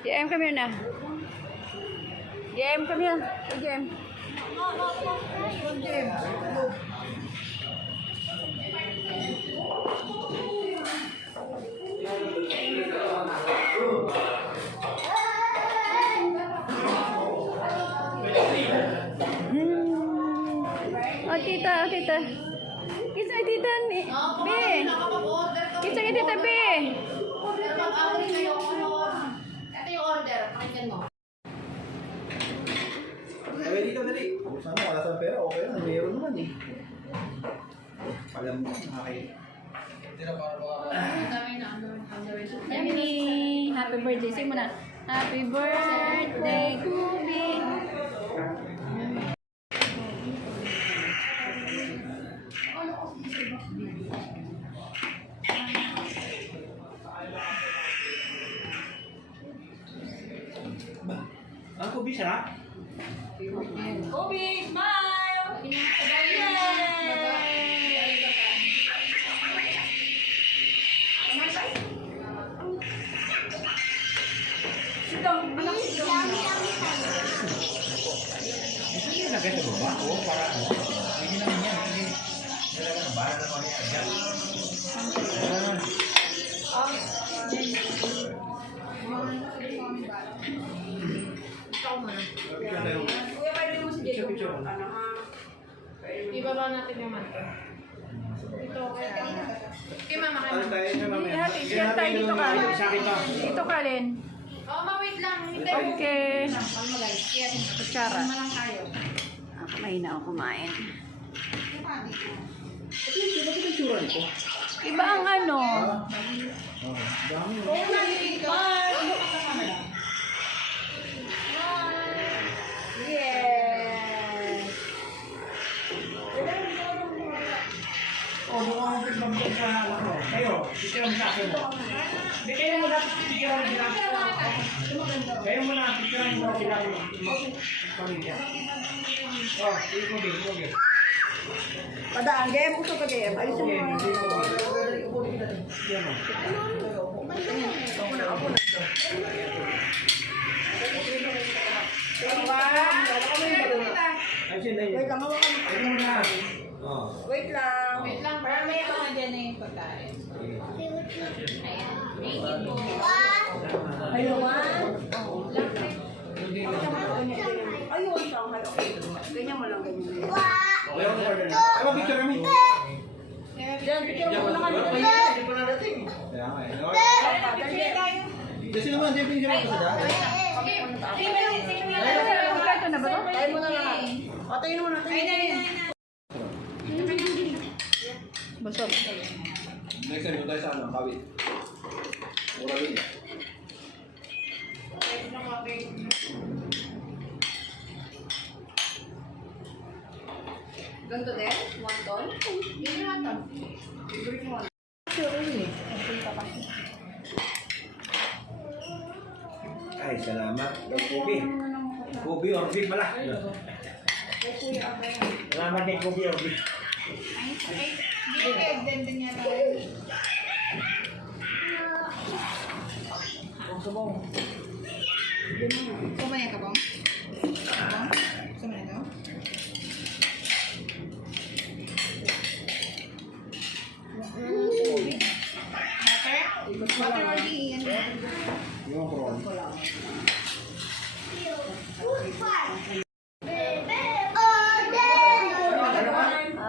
JM, come here na. JM, come here. JM. Oh, tita, oh, tita. Kitsa kay tita ni. Be. Kitsa kay tita, be. Ito yung order. Pakinggan mo. Ay, dito, dali. Sana wala sa pera, okay lang. Mayroon naman eh. Alam mo, nakakita. Yummy! Happy birthday. Say mo na. Happy birthday, Kubi! Ang kubi siya? Kobe, smile! Hindi na lagay sa baba. Oo, para ano. Hindi naman yan. Hindi. Nilagay ng bahala naman yan. Yan. Kuya, pwede mo si Jacob. Ibaba natin yung manto. Ito, kaya. Okay, mama, kayo. Ano tayo niya namin? Share tayo dito ka. Sa akin pa. Dito ka, Len. Oh, wait lang. Hindi. Okay. Yes. Kutsara. Tama lang tayo. Ako mahina ako kumain. Bakit ang tsura nito? Iba ang ano. Dami. Oo, nandito. Yes. O, doon ako nagbabag sa ano. Kayo, picture mo sa akin. Hindi, kayo muna picture mo sila. Kayo muna picture mo sila. Pamilya. Oh, ikubi. Padaan, game. Gusto ka game. Ayusin mo. Wait lang. Wait lang, para may mga dyan na yung pagkain. Ayan. Thank you po. Ayun, Ayun, sanghay. Okay. Ganyan mo lang, ganyan. Okay, ako order na. Ay, mag-picture kami. Diyan, picture mo na kami. Hindi pa nadating. Kaya nga eh. Picture tayo. Kasi naman, di picture mo sila. Okay. Ito na ba to? Tayo mo na lang. O, tayo mo na. Busog. Next time, doon tayo sa ano, kawit. Mura rin. Ganto din? One ton? Yun yung one ton. Ay, salamat. Kobe. Kobe or big pala. Salamat kay Kobe or big. Hindi kayo, din niya tayo. Kumaya ka ba? Kumaya ka? Water or di? Yung prawn.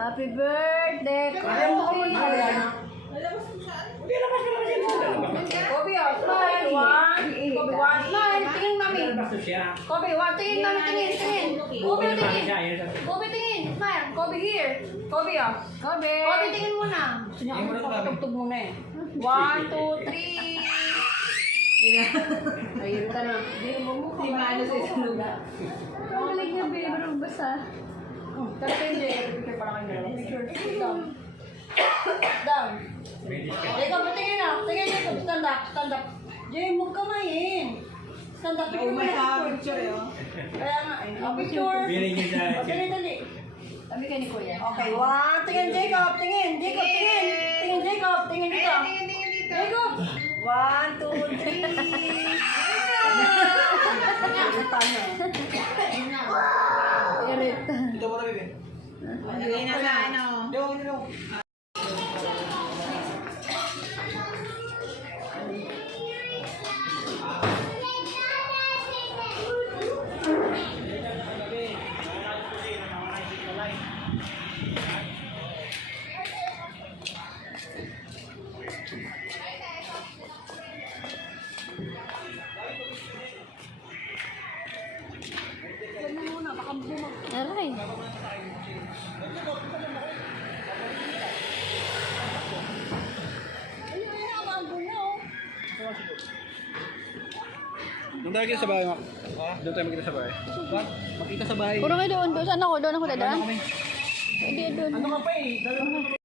Happy birthday, Kubi! Kobe, oh. Smile. Kobe, one. Smile. Tingin, mami. Kobe, one. Tingin, mami. Tingin. Kobe, tingin. Kobe, tingin. Smile. Kobe, here. Kobe, oh. Kobe! Kobe, tingin muna. Gusto niya ako magpapatugtog muna eh. 1, 2, 3. Ayun ka na. Hindi mo mo. Di maano sa isang lugar. Ang galing niya, babe. Marang basa. Pero hindi. Picture para kayo dalawa. Picture. Down. Down. Jacob, tingin na. Tingin, Jacob. Stand up. Stand up. Jay, huwag kamayin. Stand up. Picture mo na. Picture yun. Kaya nga eh. Oh, picture. Feeling niya dahil. O, dali, dali. Sabi ka ni Kuya. Okay, one. Tingin, Jacob. Tingin. Jacob, tingin. Tingin, Jacob. Tingin dito. Tingin dito. Jacob. 1, 2, 3. Irita na. Irita. Ito mo na, bebe. Lagay na sa ano. Yo. Huwag mo muna, baka bumag. Aray. Ayun, nakabanggo na oh. Doon tayo kita sa bahay, Mak. Doon tayo magkita sa bahay. Makita sa bahay. Puro kayo doon. Doon saan ako? Doon ako dadaan? Kami. Hindi, doon. Ano ka pa eh?